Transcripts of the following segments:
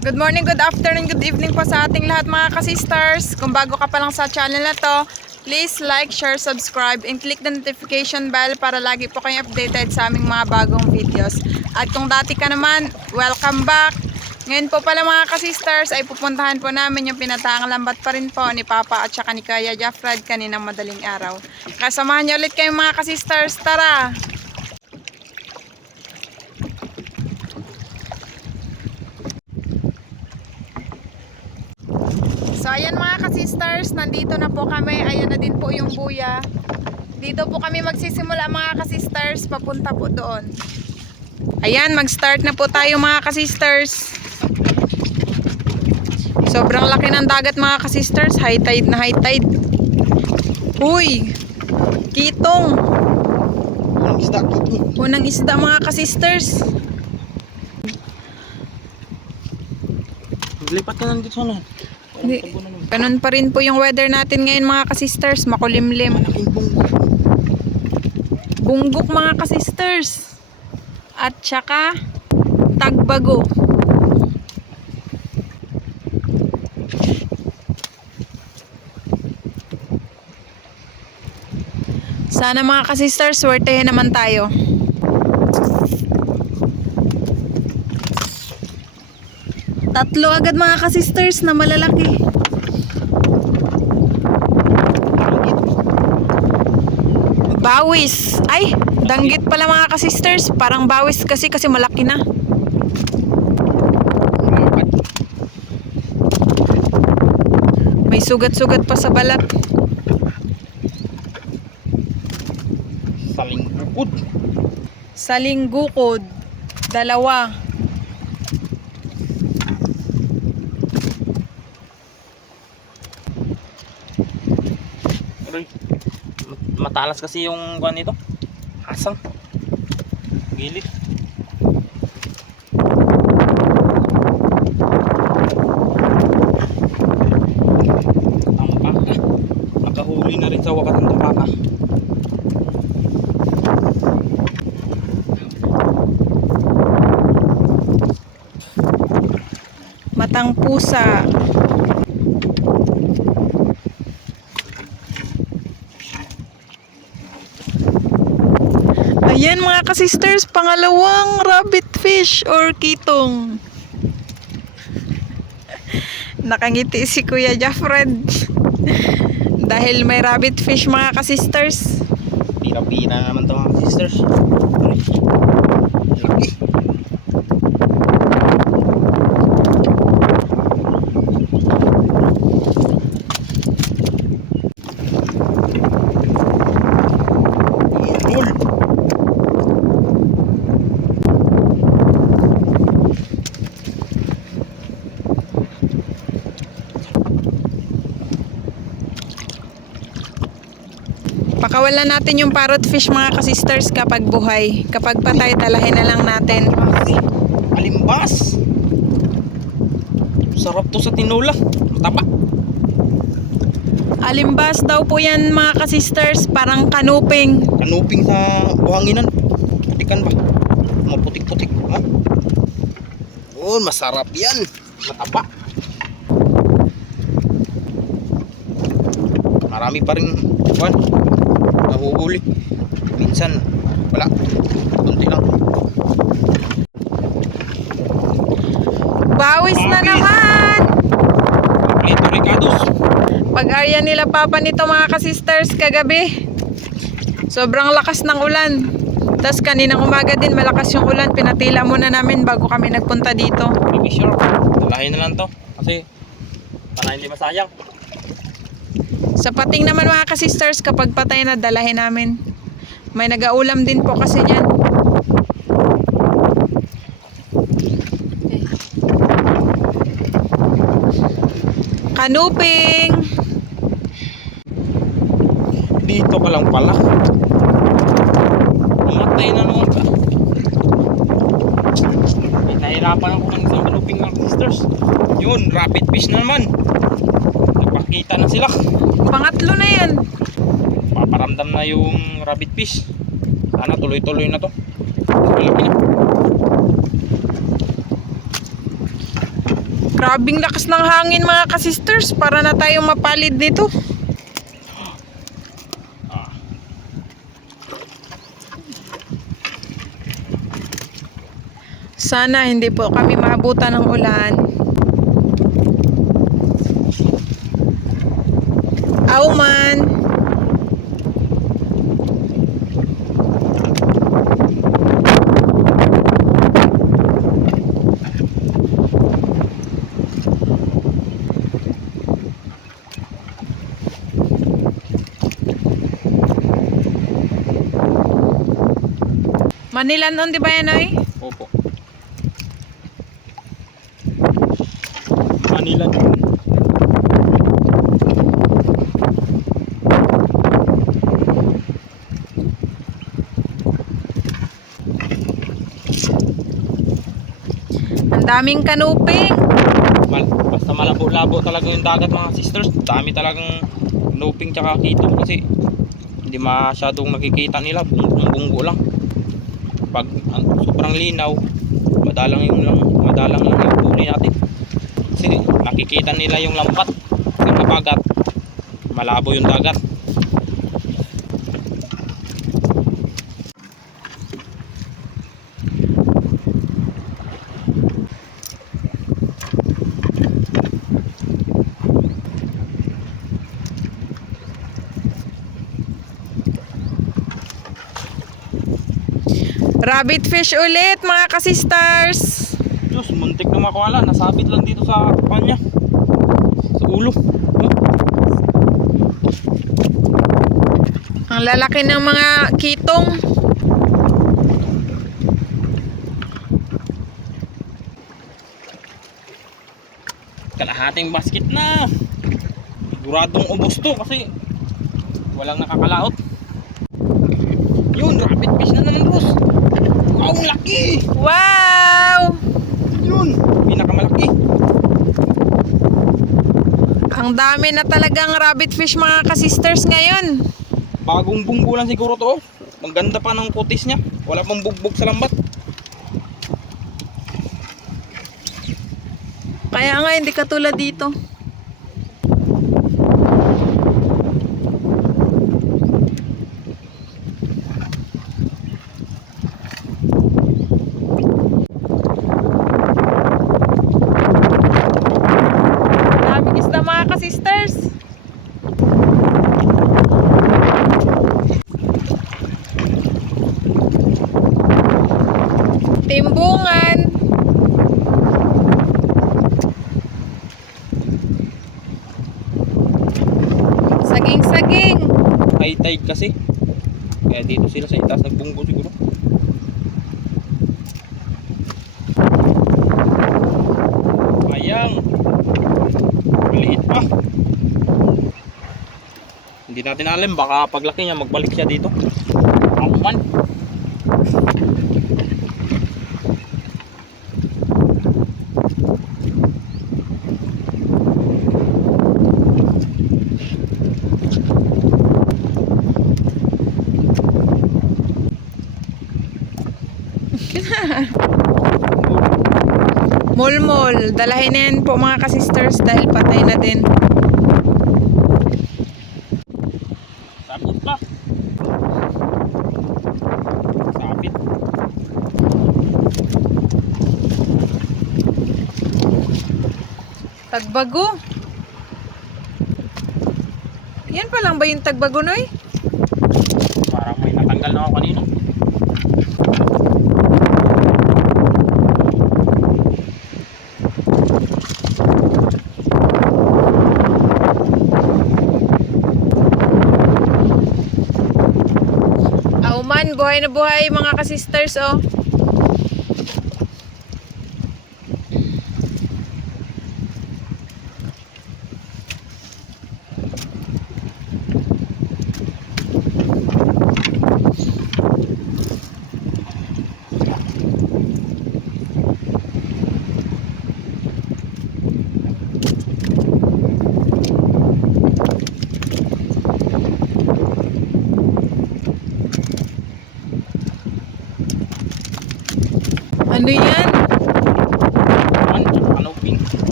Good morning, good afternoon, good evening po sa ating lahat mga ka-sisters. Kung bago ka pa lang sa channel na to, please like, share, subscribe, and click the notification bell para lagi po kayong updated sa aming mga bagong videos. At kung dati ka naman, welcome back. Ngayon po pala mga ka-sisters ay pupuntahan po namin yung pinataang lambat pa rin po ni Papa at saka ni Kuya Jeffred kaninang madaling araw. Kasamahan niyo ulit kayong mga ka-sisters, tara! So ayan mga ka-sisters, nandito na po kami. Ayan na din po yung buya. Dito po kami magsisimula mga ka-sisters, papunta po doon. Ayan, mag-start na po tayo mga ka-sisters. Sobrang laki ng dagat mga ka-sisters. High tide na high tide. Uy! Kitong! Unang isda, kitong. Unang isda mga ka-sisters. Lipat ka lang dito sana. Ganun pa rin po yung weather natin ngayon mga ka-sisters. Makulimlim. Malaking bunggok. Bunggok mga ka-sisters. At saka tagbago. Sana mga ka-sisters, swertehin naman tayo. Tatlo agad mga ka-sisters na malalaki. Bawis. Ay, danggit pala mga ka-sisters. Parang bawis kasi malaki na. May sugat-sugat pa sa balat. Saling bukod. Saling gukod. Dalawa. Matalas kasi yung kuan nito. Hasang. Gilid. Tampaka. Nakahuli na rin sa wakas ng tampaka. Matang pusa. Ayan mga ka-sisters, pangalawang rabbit fish or kitong. Nakangiti si Kuya Jeffred. Dahil may rabbit fish mga ka-sisters. Pira-pira naman ito mga sisters. Laki. Pakawalan natin yung parrot fish mga ka-sisters kapag buhay. Kapag patay, dalahin na lang natin. Alimbas. Sarap to sa tinula. Mataba. Alimbas daw po yan mga ka-sisters, parang kanuping. Kanuping sa buhanginan. Putikan ba? Maputik-putik. Ha? Oh, masarap yan. Mataba. Marami pa rin buwan. Nahuhuli. Minsan wala. Kunti lang. Bawis na naman! Ito Ricardos. Pag-arya nila Papa nito mga ka-sisters kagabi. Sobrang lakas ng ulan. Tapos kaninang umaga din malakas yung ulan. Pinatila muna namin bago kami nagpunta dito. Be sure. Dalahin na lang to. Kasi para hindi masayang. Sa pating naman mga ka-sisters, kapag patay na dalahin namin. May nagaulam din po kasi niyan. Kanuping! Dito ka lang pala. Namatay na naman ka. Nahirapan ako ng isang kanuping mga sisters. Yun, rabbit fish na naman. Nagpakita na sila. Pangatlo na yan. Paparamdam na yung rabbit fish. Sana tuloy-tuloy na to. Malaki na. Grabing lakas ng hangin mga ka-sisters. Para na tayong mapalid nito. Sana hindi po kami maabutan ng ulan. Auman. Manila noon, di ba yan, Oy? Opo. Manila din. Ang daming kanuping. Basta malabo-labo talaga yung dagat mga sisters. Dami talagang noping tsaka kitong kasi hindi masyadong nakikita nila. Bunggo lang. Pag sobrang linaw, madalang lang yung huli natin. Kasi nakikita nila yung lampat sa kabagat. Malabo yung dagat. Rabbit fish ulit mga ka-sisters. Diyos, muntik na makuwala. Nasabit lang dito sa kanya. Sa ulo. Ang lalaki ng mga kitong. Kalahating basket na. Siguradong ubos to kasi walang nakakalaot. Yun, rabbit fish na naman, boss. Wow, ang laki! Wow! Yun, pinakamalaki. Ang dami na talagang rabbit fish mga ka-sisters ngayon. Bagong bunggo lang siguro to. Ang ganda pa ng kutis niya. Wala pang bugbog sa lambat. Kaya nga hindi katulad dito. Daming isda mga ka-sisters. Timbungan. Saging-saging. High tide kasi. Kaya dito sila sa itaas nagbunggo siguro. Ayang. Maliit pa. Hindi natin alam. Baka paglaki niya magbalik siya dito. Ako man. Mulmol. Dalahin na yan po mga ka-sisters dahil patay na din. Sabit pa. Sabit. Tagbago. Yan pa lang ba yung tagbago, Noy? Parang may natanggal na ako kanina. Auman, buhay na buhay mga ka-sisters, oh.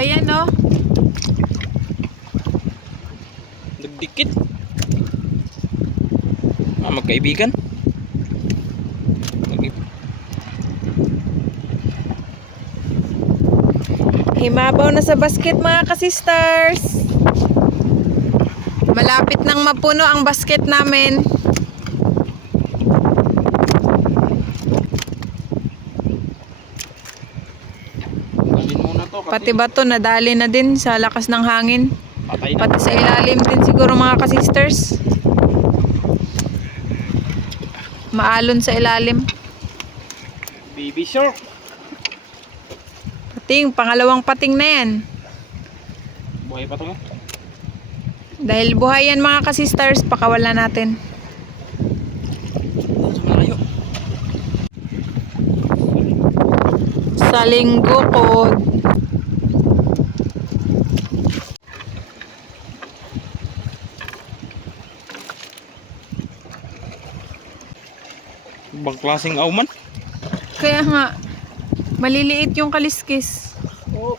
Iba yan, oh. Nagdikit. Magkaibigan. Himabaw na sa basket mga ka-sisters. Malapit nang mapuno ang basket namin. Dalhin muna to kasi Pati bato nadali na din sa lakas ng hangin. patay na. Pati sa ilalim din siguro mga ka-sisters. Maalon sa ilalim. Baby shark. Pating, pangalawang pating na yan. Buhay pa to. Dahil buhay yan mga ka-sisters, pakawalan natin. Sa malayo. Sa linggo ko, Ibang klaseng auman. kaya nga, maliliit yung kaliskis. Oh.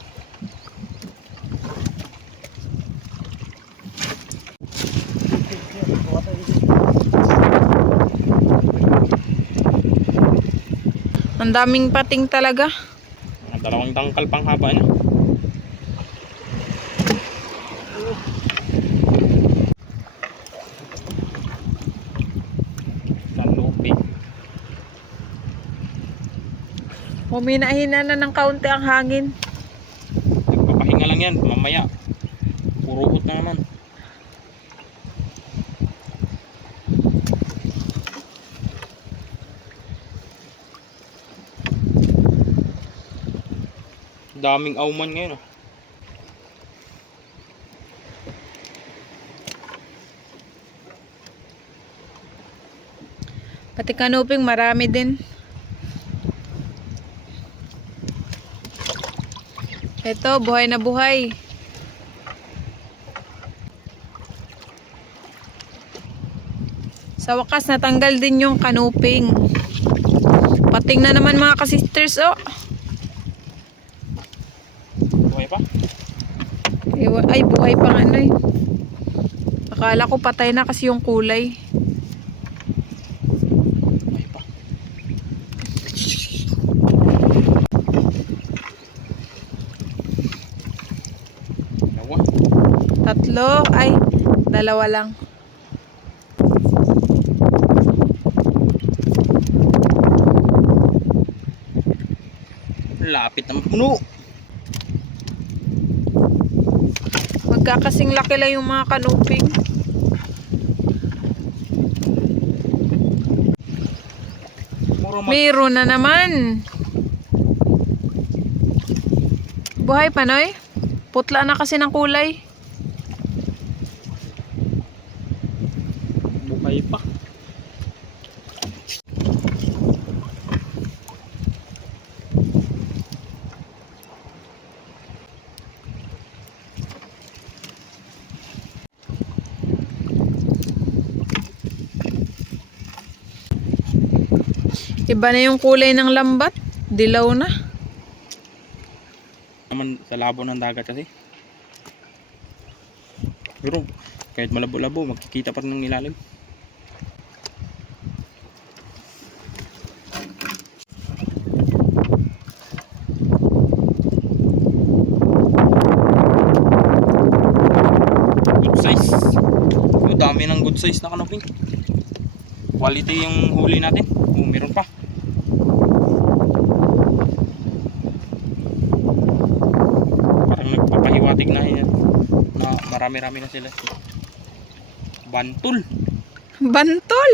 Ang daming pating talaga. Mga dalawang tangkal pang haba na. Kalupi. Humina-hina na ng kaunti ang hangin. Nagpapahinga lang yan. Mamaya. Puruhot na naman. Daming auman ngayon. Oh. Pati kanuping marami din. Ito, buhay na buhay. Sa wakas, natanggal din yung kanuping. Pating na naman mga ka-sisters, oh. Buhay pa? Ay, buhay pa nga, ano eh. Akala ko patay na kasi yung kulay. Buhay pa. Dalawa. Tatlo, ay, dalawa lang. Lapit na puno. Magkakasing laki lang yung mga kanuping. Meron na naman. Buhay pa, Noy? Putla na kasi ng kulay. Buhay pa. Iba na yung kulay ng lambat. Dilaw na. Naman sa labo ng dagat kasi. Pero kahit malabo-labo, makikita pa rin ng ilalim. Good size. Oh, dami ng good size na kanoping. Quality yung huli natin. Oh, meron pa. Parang nagpapahiwatig na yan. Na marami-rami na sila. Bantul. Bantol!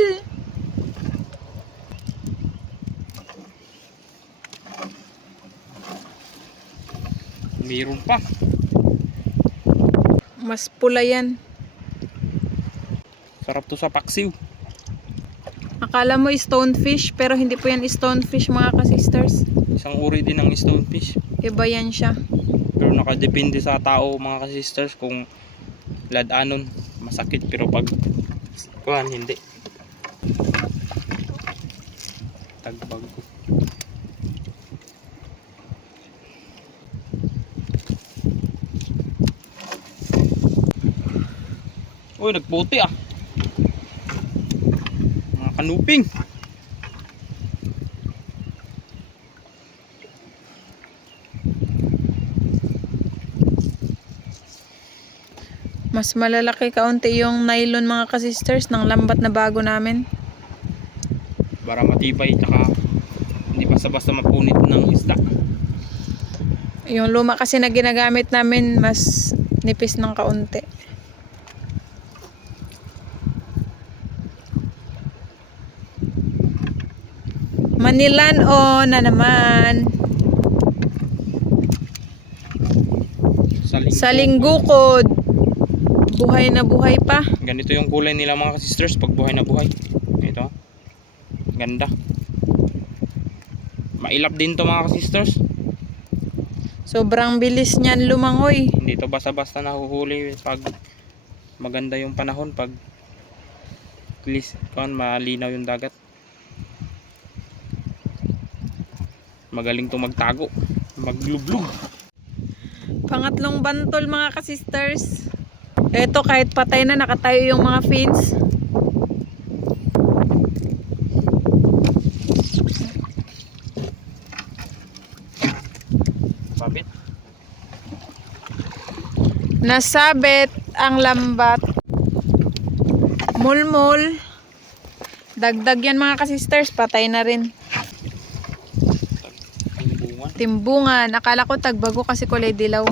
Meron pa. Mas pula yan. Sarap to sa paksiw. Akala mo stonefish, pero hindi po yan stonefish mga ka-sisters. Isang uri din ng stonefish. Iba yan siya. Pero nakadepende sa tao mga ka-sisters kung ladanon masakit, pero pag kuhan hindi. Tagbag ko. Uy, nagputi ah. Mga kanuping. Mas malalaki kaunti yung nylon mga ka-sisters ng lambat na bago namin. Para matibay tsaka hindi basta-basta mapunit ng isda. Yung luma kasi na ginagamit namin mas nipis ng kaunti. Manilan o na naman. Sa linggukod. Buhay na buhay pa. Ganito yung kulay nila mga sisters pag buhay na buhay. Ito. Ganda. Mailap din to mga sisters. Sobrang bilis niyan lumangoy. Hindi to basta-basta nahuhuli pag maganda yung panahon, pag at least malinaw yung dagat. Magaling to magtago, maglublog. Pangatlong bantol mga ka-sisters. Eto kahit patay na nakatayo yung mga fins. Babit. Nasabit ang lambat. Mulmul. Dagdag yan mga ka-sisters. Patay na rin. Timbungan. Timbungan. Akala ko tagbago kasi kulay dilaw.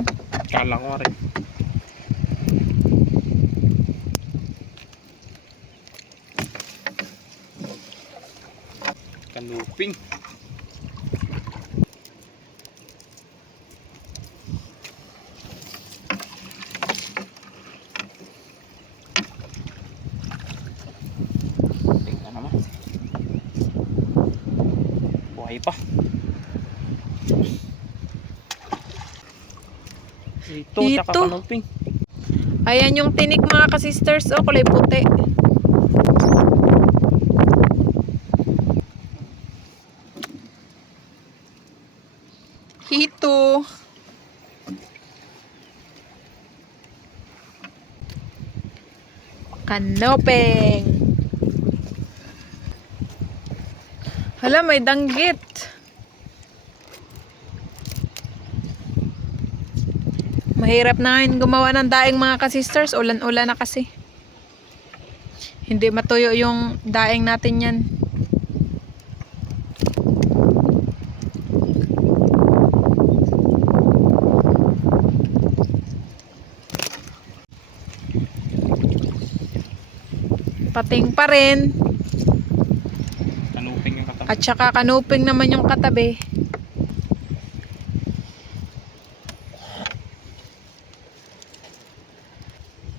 Kala ko rin. Kanuping. Tingnan naman. Buhay pa. Ito, tsaka Ito. kanuping. Ayan yung tinik mga ka-sisters. O kulay puti. Hito. Kanopeng. Hala, may danggit. Mahirap na ngayon gumawa ng daing mga ka-sisters. Ulan-ulan na kasi. Hindi matuyo yung daing natin yan. Pating pa rin. Kanuping yung katabi. At saka kanuping naman yung katabi.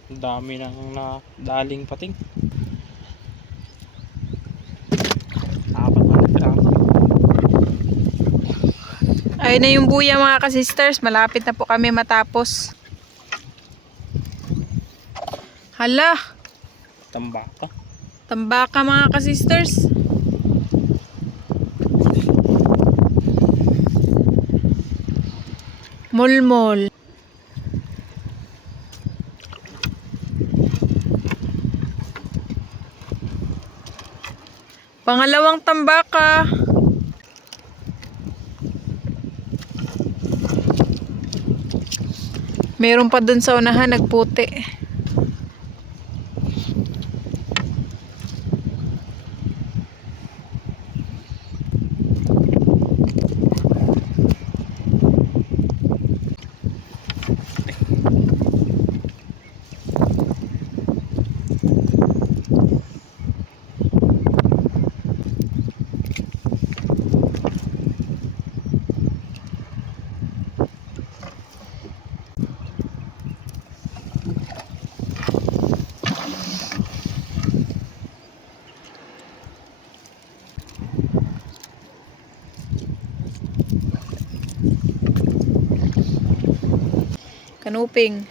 Ang dami nang nadaling pating. Apat na piraso. Ayun na yung buya mga ka-sisters. Malapit na po kami matapos. Hala, Tambaka. tambaka mga ka-sisters. Mulmol. Pangalawang tambaka. Meron pa dun sa unahan nagputi. Kanuping.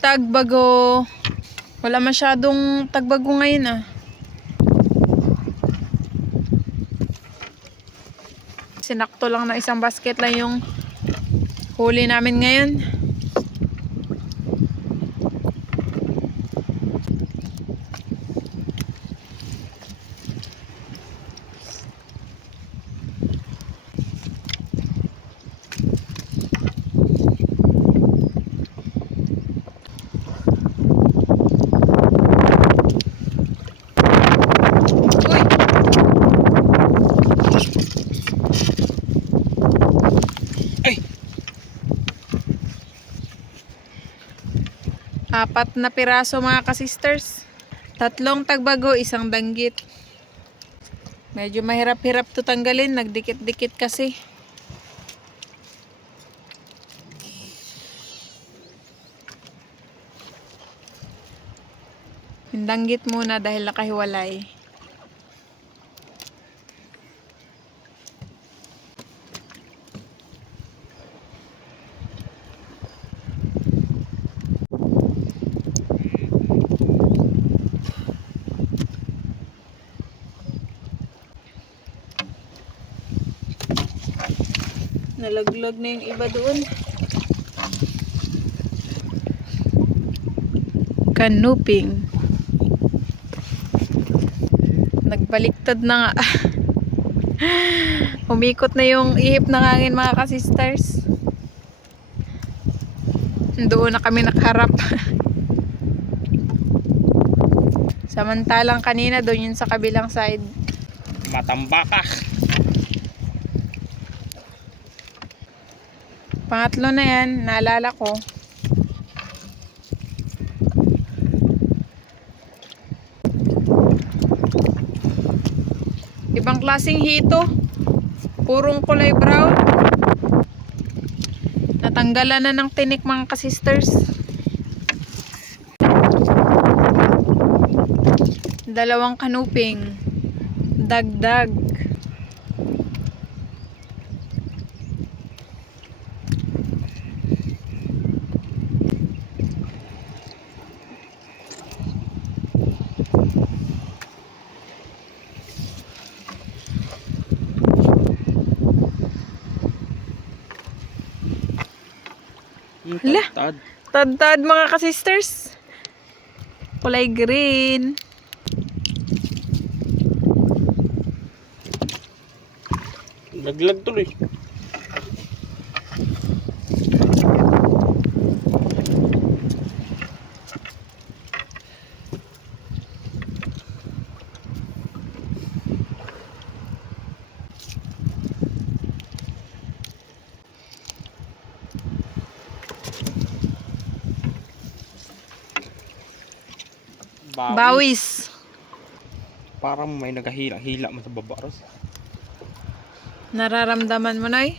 Tagbago. Wala masyadong tagbago ngayon ah. Sinakto lang na isang basket lang yung huli namin ngayon. Ay! 4 na piraso mga kasisters. 3 tagbago, 1 danggit. Medyo mahirap-hirap to tanggalin. Nagdikit-dikit kasi. Yung danggit muna dahil nakahiwalay. Nalaglag na yung iba doon. Canoping. Nagbaliktad na nga. Umikot na yung ihip ng hangin mga kasisters. Doon na kami nakaharap. Samantalang kanina doon yun sa kabilang side. Matambaka. Pangatlo na yan, naalala ko. Ibang klaseng hito. Purong kulay brown. Natanggalan na ng tinik mga kasisters. 2 kanuping. Dagdag. Hala. Tad-tad mga kasisters. Kulay green. Laglag tuloy. Bawis. Parang may naghahila-hila mo sa baba, Ros. Nararamdaman mo na eh.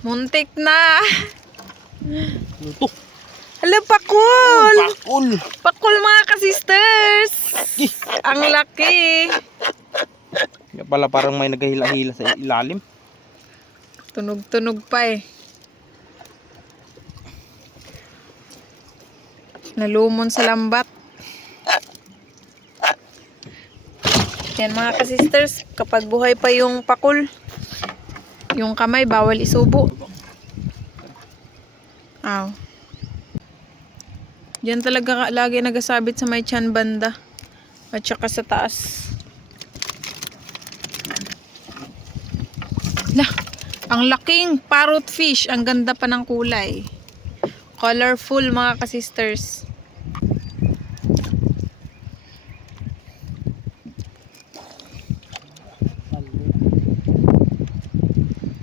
Muntik na. Ito. Hala, pakul. Pakul. Pakul mga kasisters. Ang laki. Yan pala parang may naghahila-hila sa ilalim. Tunog-tunog pa eh. Nalumon sa lambat. Yan mga kasisters, kapag buhay pa yung pakul, yung kamay bawal isubo. Aw. Diyan talaga lagi nagasabit sa may tiyan banda at saka sa taas. Lah, ang laking parrot fish, ang ganda pa ng kulay. Colorful mga kasisters.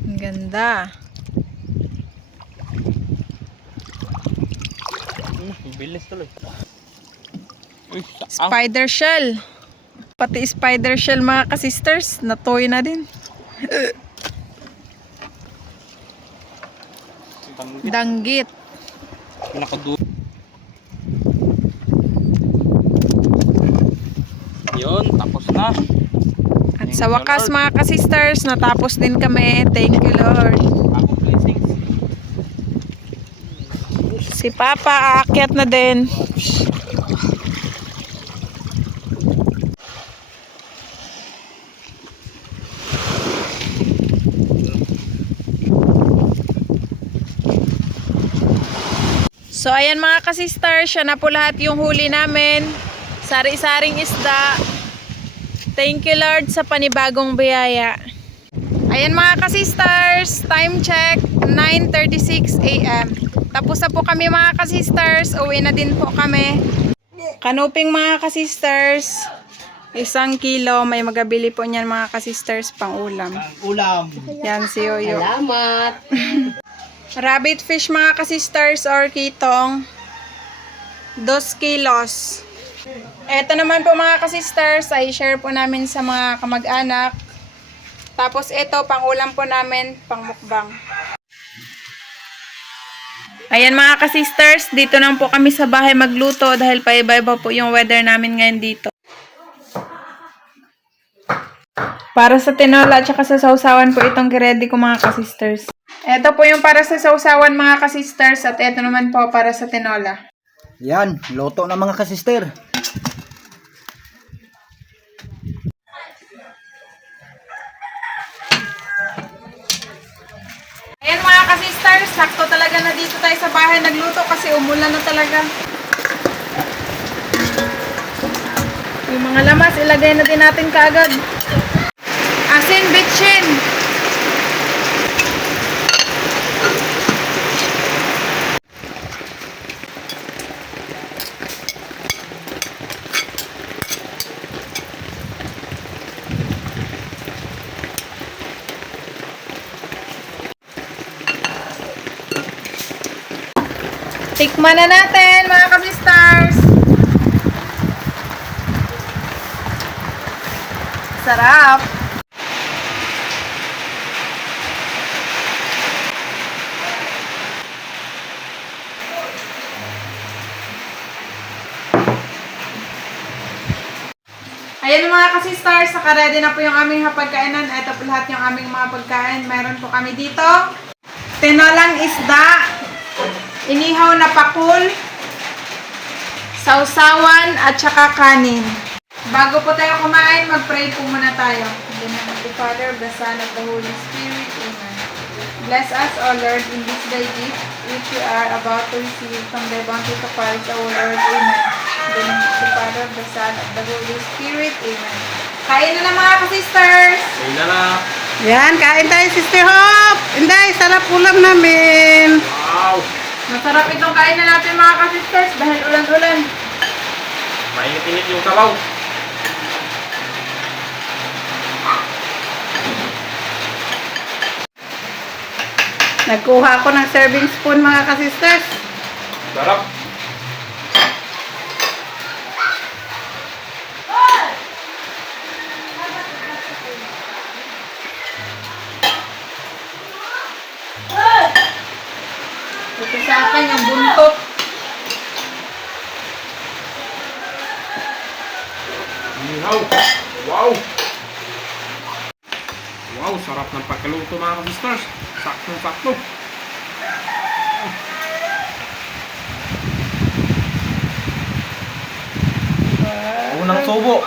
Ang ganda. Bilis tuloy. Spider shell. Pati spider shell mga kasisters, natoy na din. Danggit. Pinakadulo. Yun, tapos na. At sa wakas mga kasisters, natapos din kami. Thank you Lord. Ako blessings. Si Papa aakyat na din. So ayan mga ka-sisters, siya na po lahat yung huli namin. Sari-saring isda. Thank you Lord sa panibagong biyaya. Ayan mga ka-sisters, time check 9:36 AM. Tapos na po kami mga ka-sisters, uwi na din po kami. Kanuping mga ka-sisters, 1 kilo, may magabili po niyan mga ka-sisters pang ulam. Ulam. Yan si Yoyo. Salamat. Rabbit fish mga ka-sisters or kitong, 2 kilos. Eto naman po mga ka-sisters, ay share po namin sa mga kamag-anak. Tapos ito, pang ulam po namin, pang mukbang. Ayan mga ka-sisters, dito lang po kami sa bahay magluto dahil paiba-iba po yung weather namin ngayon dito. Para sa tinola at saka sa sausawan po itong ready ko mga ka-sisters. Ito po yung para sa sausawan mga ka-sisters at ito naman po para sa tinola. Yan, loto ng mga kasister. Ayan mga ka-sisters, sakto talaga na dito tayo sa bahay nagluto kasi umulan na talaga. Yung mga lamas, ilagay na din natin kaagad. Asin, bitchin. Tikman na natin mga ka-sisters. Sarap. Ayan mga ka-sisters, naka-ready na po yung aming hapagkainan. Ito po lahat yung aming mga pagkain. Meron po kami dito tinolang isda, inihaw na pakul, sausawan, at saka kanin. Bago po tayo kumain, mag-pray po muna tayo. In the name of the Father, of the Son, of the Holy Spirit. Amen. Bless us, O Lord, in this thy gift, which we are about to receive from thy bounty to Christ, O Lord. Amen. In the name of the Father, of the Son, of the Holy Spirit. Amen. Kain na na mga ka-sisters! Ayun na na. Yan, kain tayo, Sister Hop. Inday, sarap ulam namin. Wow! Masarap itong kain na natin mga ka-sisters dahil ulan-ulan. Mainit-init yung sabaw. Nagkuha ako ng serving spoon, mga ka-sisters. Sarap. Ito sa akin yung buntot. Wow! Wow! Wow, sarap ng pagkaluto mga ka-sisters. Sakto-sakto. Unang subo.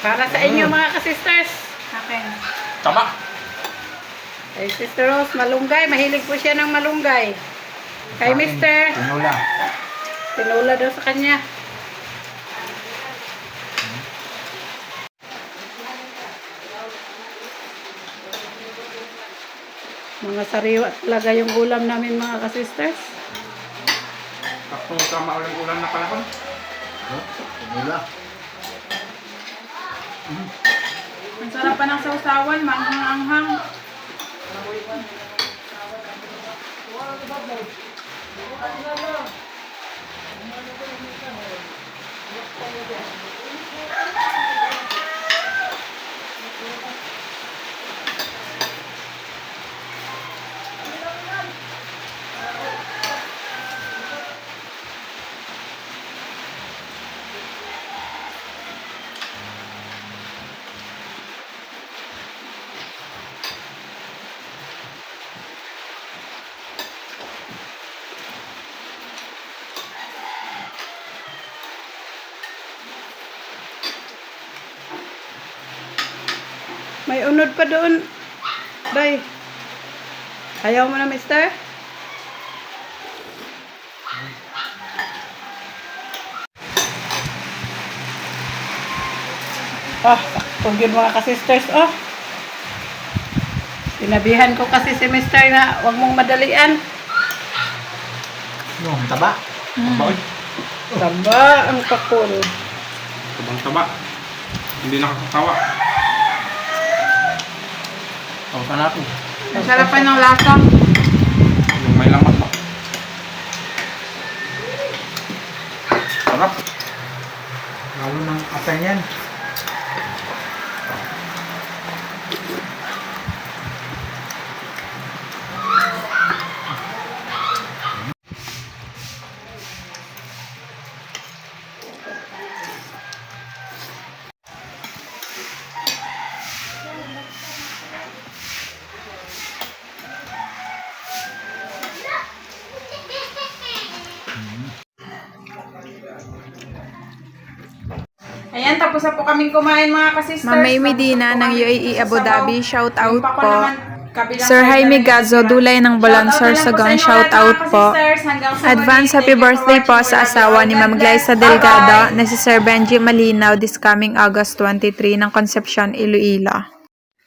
Para sa inyo, mga ka-sisters. Akin. Tama. Kay Sister Rose, malunggay. Mahilig po siya ng malunggay. Kay Mister, Tinula. tinula daw sa kanya. Mga sariwa talaga yung ulam namin, mga ka-sisters. Taktong tama ulang ulan na panahon. Tinula. Ang sarap pa ng sausawan, maanghang-anghang. May unod pa doon. Day. Ayaw mo na, Mister? Oh, sakto yun mga kasisters. Oh, sinabihan ko kasi si Mister na huwag mong madalian. Yung taba. Taba. Taba ang kakul. Tabang taba. Hindi nakakatawa. Tawasan natin. Ang sarap pa ng lasa. Yung may laman ba? Sarap. Lalo ng atay yan. Ayan, tapos na po kaming kumain mga kasisters. Mamay Medina ng UAE Abu Dhabi, shout out po. Sir Jaime Gazo, Dulay ng Balon, Sorsogon, shout out po. Advance happy birthday po sa asawa ni Ma'am Glyza Delgado na si Sir Benji Malinaw this coming August 23 ng Concepcion, Iloilo.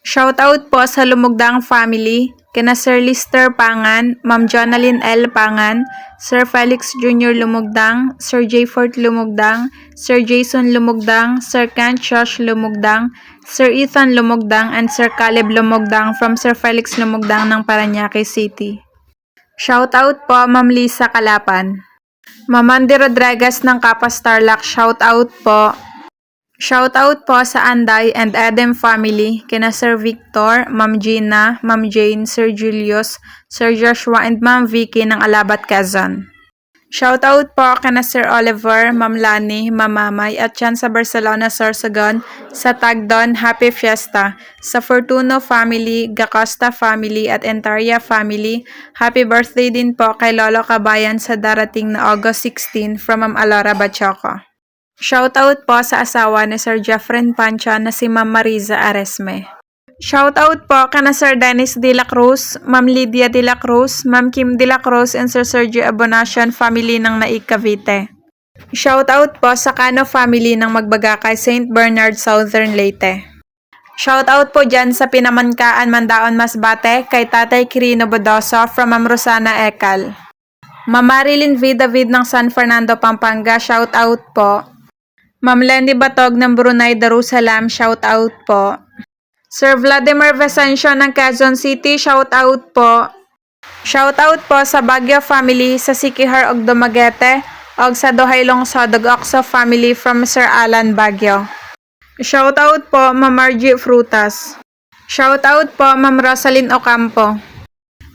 Shout out po sa Lumugdang family, kina Sir Lister Pangan, Ma'am Jonalyn L. Pangan, Sir Felix Jr. Lumugdang, Sir J. Fort Lumugdang, Sir Jason Lumugdang, Sir Kent Josh Lumugdang, Sir Ethan Lumugdang, and Sir Caleb Lumugdang from Sir Felix Lumugdang ng Parañaque City. Shout out po Ma'am Lisa Kalapan. Ma'am Andy Rodriguez ng Kapas Tarlac, shout out po. Shout out po sa Anday and Edem family, kina Sir Victor, Ma'am Gina, Ma'am Jane, Sir Julius, Sir Joshua, and Ma'am Vicky ng Alabat, Quezon. Shout out po kina Sir Oliver, Ma'am Lani, Ma'am Mamay, at yan sa Barcelona, Sorsogon, sa Tagdon, Happy Fiesta, sa Fortuno family, Gacosta family, at Entaria family, happy birthday din po kay Lolo Kabayan sa darating na August 16 from Ma'am Alora Bachoco. Shoutout po sa asawa ni Sir Jeffren Pancha na si Ma'am Mariza Aresme. Shoutout po kana Sir Dennis De La Cruz, Ma'am Lydia De La Cruz, Ma'am Kim De La Cruz, and Sir Sergio Abonacion family ng Naik Cavite. Shoutout po sa Cano family ng Magbagakay, St. Bernard, Southern Leyte. Shoutout po dyan sa Pinamangkaan, Mandaon, Masbate, kay Tatay Quirino Bodoso from Ma'am Rosana Ekal. Ma'am Marilyn V. David ng San Fernando, Pampanga, shoutout po. Ma'am Lenny Batog ng Brunei Darussalam, shout out po. Sir Vladimir Vicencio ng Quezon City, shout out po. Shout out po sa Baguio family sa Sikihar og Dumaguete og sa Dohaylong Sodog Oxo family from Sir Alan Baguio. Shout out po Ma'am Margie Frutas. Shout out po Ma'am Rosalyn Ocampo.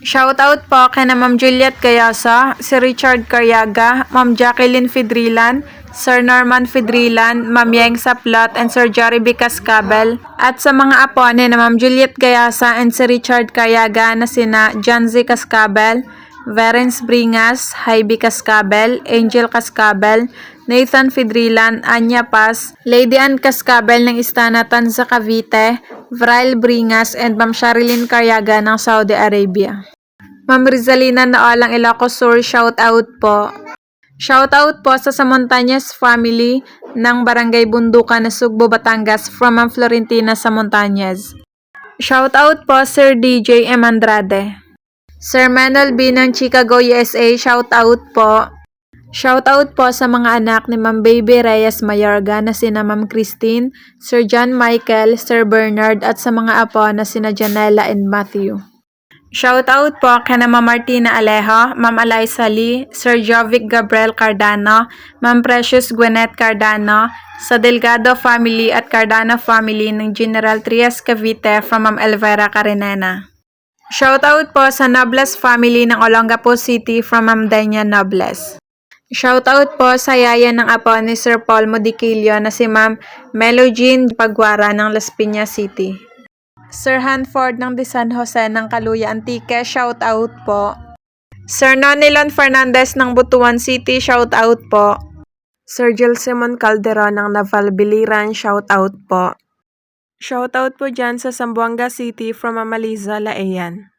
Shout out po kay na Ma'am Juliet Gayasa, si Richard Caryaga, Ma'am Jacqueline Fidrilan, Sir Norman Fidrilan, Ma'am Yeng Saplot, and Sir Jory B. Cascabel, at sa mga apo ni na Ma'am Juliet Gayasa and si Richard Caryaga na sina John Z. Cascabel, Verence Bringas, Heidi Cascabel, Angel Cascabel, Nathan Fidrilan, Anya Paz, Lady Ann Cascabel ng Istana Tanza Cavite, Vrail Bringas, and Ma'am Sharilyn Caryaga ng Saudi Arabia. Ma'am Rizalina Naolang Ilocos Sur, shout out po. Shoutout po sa Samontañez family ng Barangay Bundukan na Sugbo, Batangas from Ma'am Florentina Samontañez. Shoutout po Sir DJ M. Andrade. Sir Manuel B. ng Chicago, USA, shoutout po. Shoutout po sa mga anak ni Ma'am Baby Reyes Mayorga na sina Ma'am Christine, Sir John Michael, Sir Bernard, at sa mga apo na sina Janela and Matthew. Shoutout po kina Ma'am Martina Alejo, Ma'am Eliza Lee, Sir Jovic Gabriel Cardano, Ma'am Precious Gwyneth Cardano, sa Delgado family at Cardano family ng General Trias Cavite from Ma'am Elvira Carinena. Shoutout po sa Nobles family ng Olongapo City from Ma'am Denia Nobles. Shoutout po sa yaya ng apo ni Sir Paul Modiquillo na si Ma'am Melogene Pagwara ng Las Piñas City. Sir Hanford ng De San Jose ng Caluya Antique, shout out po. Sir Nonilon Fernandez ng Butuan City, shout out po. Sir Jill Simon Calderon ng Naval Biliran, shout out po. Shout out po dyan sa Zamboanga City from Amaliza, Laeyan.